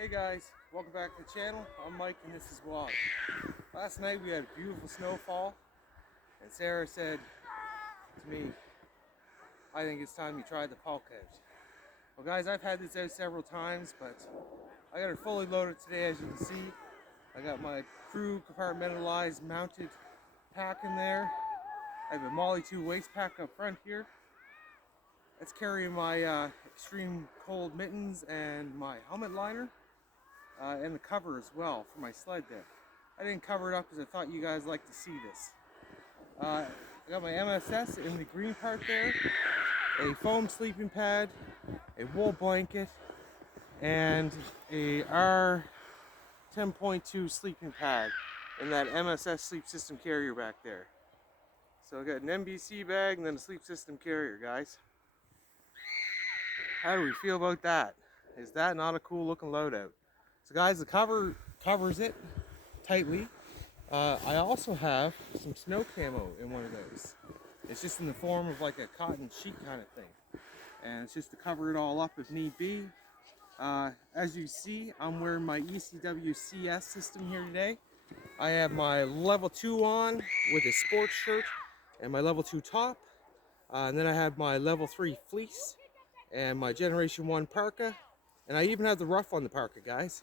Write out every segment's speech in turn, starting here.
Hey guys, welcome back to the channel. I'm Mike and this is Vlog. Last night we had a beautiful snowfall and Sarah said to me, I think it's time you try the pulk out. Well guys, I've had this out several times, but I got it fully loaded today. As you can see, I got my crew compartmentalized mounted pack in there. I have a Molly 2 waist pack up front here. That's carrying my extreme cold mittens and my helmet liner. And the cover as well for my sled there. I didn't cover it up because I thought you guys like to see this. I got my MSS in the green part there, a foam sleeping pad, a wool blanket, and a R10.2 sleeping pad in that MSS sleep system carrier back there. So I got an MBC bag and then a sleep system carrier, guys. How do we feel about that? Is that not a cool looking loadout? So guys, the cover covers it tightly. I also have some snow camo in one of those. It's just in the form of like a cotton sheet kind of thing. And it's just to cover it all up if need be. As you see, I'm wearing my ECW CS system here today. I have my level 2 on with a sports shirt and my level 2 top. And then I have my level 3 fleece and my Generation 1 parka. And I even have the ruff on the parka, guys.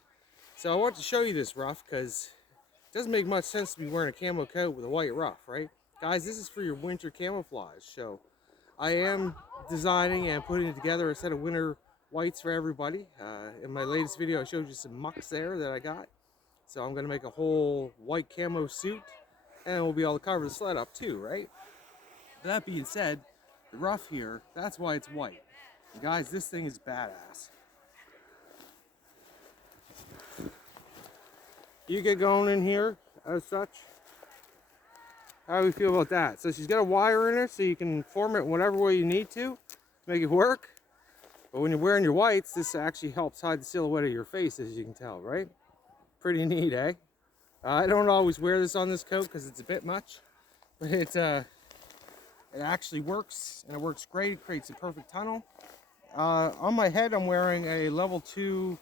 So I want to show you this ruff because it doesn't make much sense to be wearing a camo coat with a white ruff, right? Guys, this is for your winter camouflage. So I am designing and putting together a set of winter whites for everybody. In my latest video, I showed you some mucks there that I got. So I'm going to make a whole white camo suit and we'll be able to cover the sled up too, right? But that being said, the ruff here, that's why it's white. And guys, this thing is badass. You get going in here as such. How do we feel about that? So she's got a wire in her so you can form it whatever way you need to make it work. But when you're wearing your whites, this actually helps hide the silhouette of your face, as you can tell, right? Pretty neat, eh? I don't always wear this on this coat because it's a bit much, but it actually works, and it works great. It creates a perfect tunnel. On my head, I'm wearing a level 2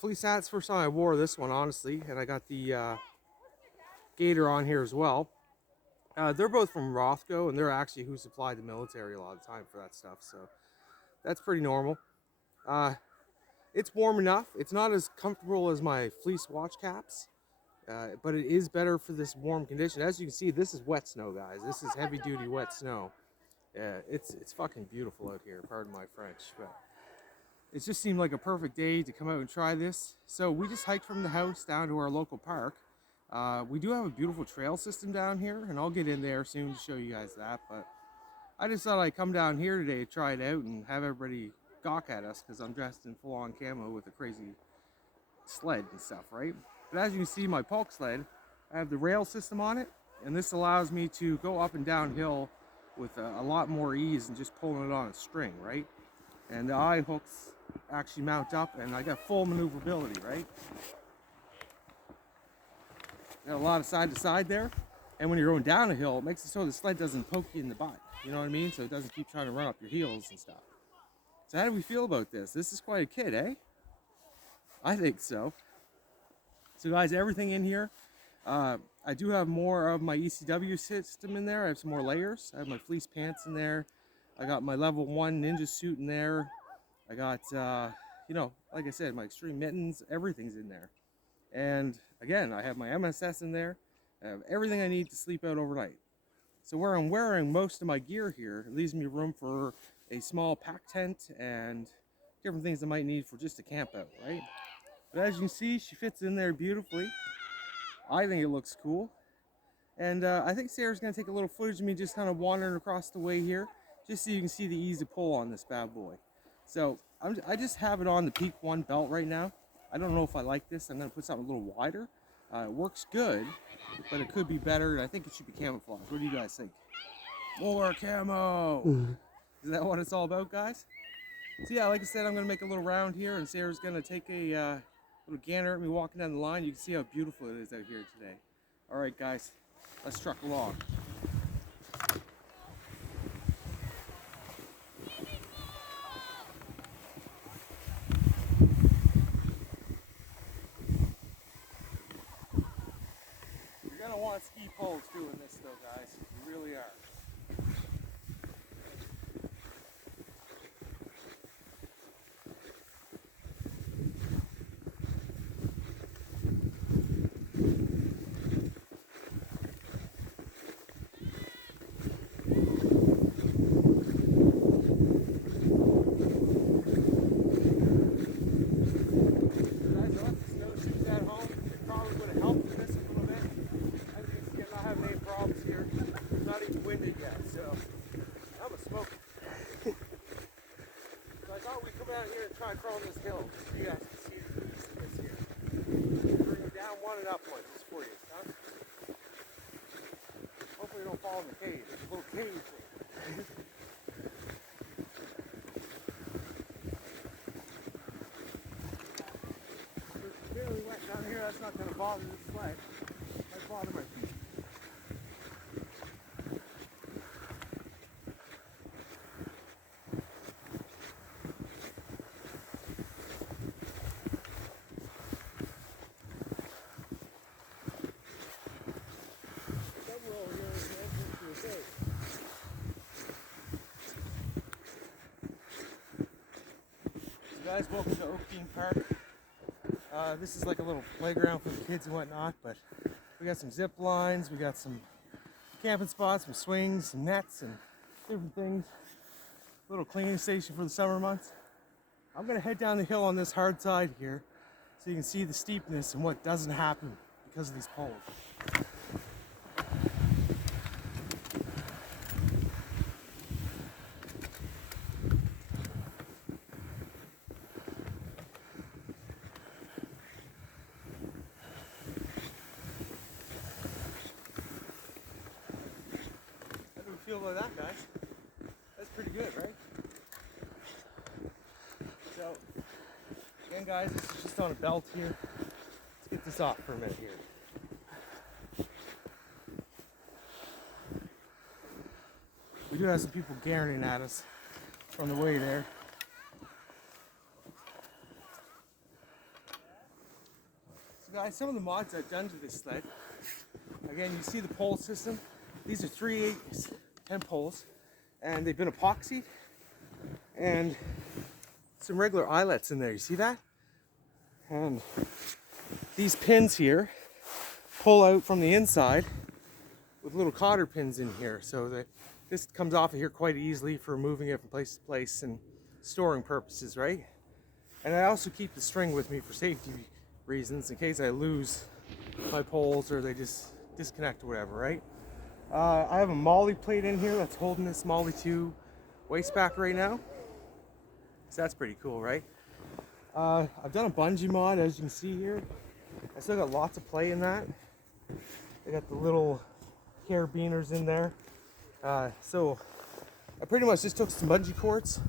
fleece hat. It's the first time I wore this one, honestly, and I got the gator on here as well. They're both from Rothko, and they're actually who supplied the military a lot of the time for that stuff, so that's pretty normal. It's warm enough. It's not as comfortable as my fleece watch caps, but it is better for this warm condition. As you can see, this is wet snow, guys. This is heavy-duty wet snow. It's fucking beautiful out here, pardon my French, but it just seemed like a perfect day to come out and try this. So we just hiked from the house down to our local park. We do have a beautiful trail system down here, and I'll get in there soon to show you guys that. But I just thought I'd come down here today to try it out and have everybody gawk at us because I'm dressed in full-on camo with a crazy sled and stuff, right? But as you can see, my pulk sled, I have the rail system on it, and this allows me to go up and downhill with a lot more ease than just pulling it on a string, right? And the eye hooks actually mount up, and I got full maneuverability, right? Got a lot of side to side there, and when you're going down a hill, it makes it so the sled doesn't poke you in the butt. You know what I mean? So it doesn't keep trying to run up your heels and stuff. So how do we feel about this? This is quite a kit, eh? I think so. So guys, everything in here, I do have more of my ECW system in there. I have some more layers. I have my fleece pants in there. I got my level 1 ninja suit in there. I got, you know, like I said, my extreme mittens, everything's in there. And again, I have my MSS in there. I have everything I need to sleep out overnight. So where I'm wearing most of my gear here, it leaves me room for a small pack tent and different things I might need for just a camp out, right? But as you can see, she fits in there beautifully. I think it looks cool. And I think Sarah's going to take a little footage of me just kind of wandering across the way here, just so you can see the easy pull on this bad boy. So I just have it on the Peak 1 belt right now. I don't know if I like this. I'm going to put something a little wider. It works good, but it could be better. I think it should be camouflage. What do you guys think? More camo! Is that what it's all about, guys? So yeah, like I said, I'm going to make a little round here, and Sarah's going to take a little gander at me walking down the line. You can see how beautiful it is out here today. All right, guys, let's truck along. poles doing this though, guys. You really are. Try crawling this hill so you guys can see the piece of this here. Bring it down one and upwards for you. Huh? Hopefully you don't fall in the cave. There's a little cave for you. It's really wet down here. That's not going to bother the sled. Might bother my feet. Guys, welcome to Oak Bean Park. This is like a little playground for the kids and whatnot, but we got some zip lines, we got some camping spots, some swings, some nets, and different things. Little cleaning station for the summer months. I'm gonna head down the hill on this hard side here so you can see the steepness and what doesn't happen because of these poles. Feel about that, guys? That's pretty good, right? So, again, guys, this is just on a belt here. Let's get this off for a minute here. We do have some people glaring at us from the way there. So, guys, some of the mods I've done to this sled. Again, you see the pole system. These are 3/8 10 poles, and they've been epoxied, and some regular eyelets in there. You see that? And these pins here pull out from the inside with little cotter pins in here, so that this comes off of here quite easily for moving it from place to place and storing purposes, right? And I also keep the string with me for safety reasons in case I lose my poles or they just disconnect or whatever, right? I have a molly plate in here that's holding this molly 2 waist back right now. So that's pretty cool, right? I've done a bungee mod, as you can see here. I still got lots of play in that. I got the little carabiners in there. So I pretty much just took some bungee cords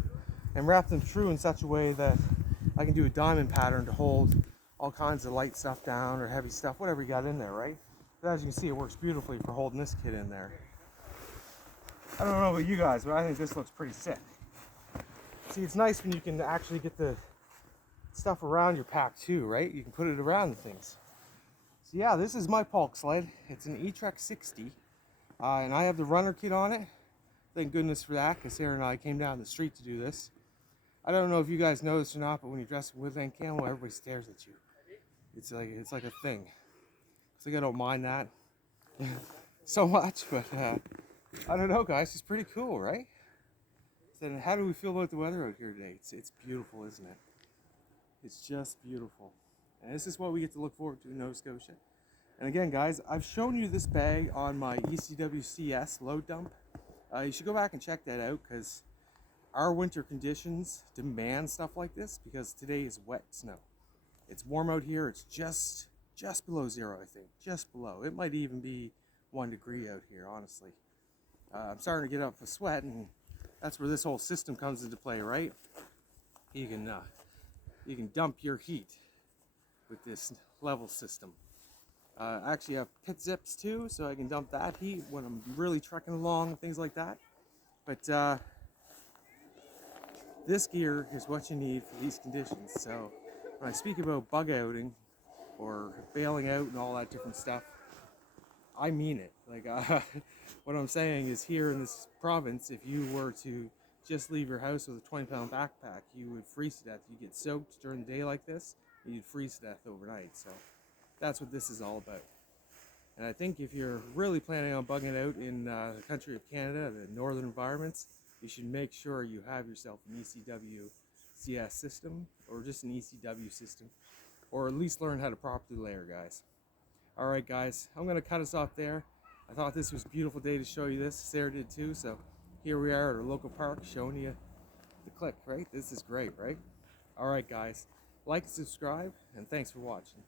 and wrapped them through in such a way that I can do a diamond pattern to hold all kinds of light stuff down or heavy stuff, whatever you got in there, right? But as you can see, it works beautifully for holding this kid in there. I don't know about you guys, but I think this looks pretty sick. See, it's nice when you can actually get the stuff around your pack too, right? You can put it around the things. So yeah, this is my pulk sled. It's an E-Trek 60, and I have the runner kit on it. Thank goodness for that, because Sarah and I came down the street to do this. I don't know if you guys know this or not, but when you dress in woodland camo, everybody stares at you. It's like a thing. So I don't mind that so much, but I don't know, guys. It's pretty cool, right? So how do we feel about the weather out here today? It's beautiful, isn't it? It's just beautiful. And this is what we get to look forward to in Nova Scotia. And again, guys, I've shown you this bag on my ECWCS load dump. You should go back and check that out, because our winter conditions demand stuff like this, because today is wet snow. It's warm out here. It's just below 0, I think. Just below. It might even be 1 degree out here, honestly. I'm starting to get up a sweat, and that's where this whole system comes into play, right? You can dump your heat with this level system. I actually have pit zips too, so I can dump that heat when I'm really trekking along and things like that. But this gear is what you need for these conditions. So when I speak about bug outing or bailing out and all that different stuff, I mean it. Like, what I'm saying is, here in this province, if you were to just leave your house with a 20-pound backpack, you would freeze to death. You get soaked during the day like this, and you'd freeze to death overnight. So that's what this is all about. And I think if you're really planning on bugging out in the country of Canada, the northern environments, you should make sure you have yourself an ECW CS system, or just an ECW system, or at least learn how to properly layer, guys. Alright guys, I'm going to cut us off there. I thought this was a beautiful day to show you this. Sarah did too, so here we are at our local park showing you the click, right? This is great, right? Alright guys, like and subscribe, and thanks for watching.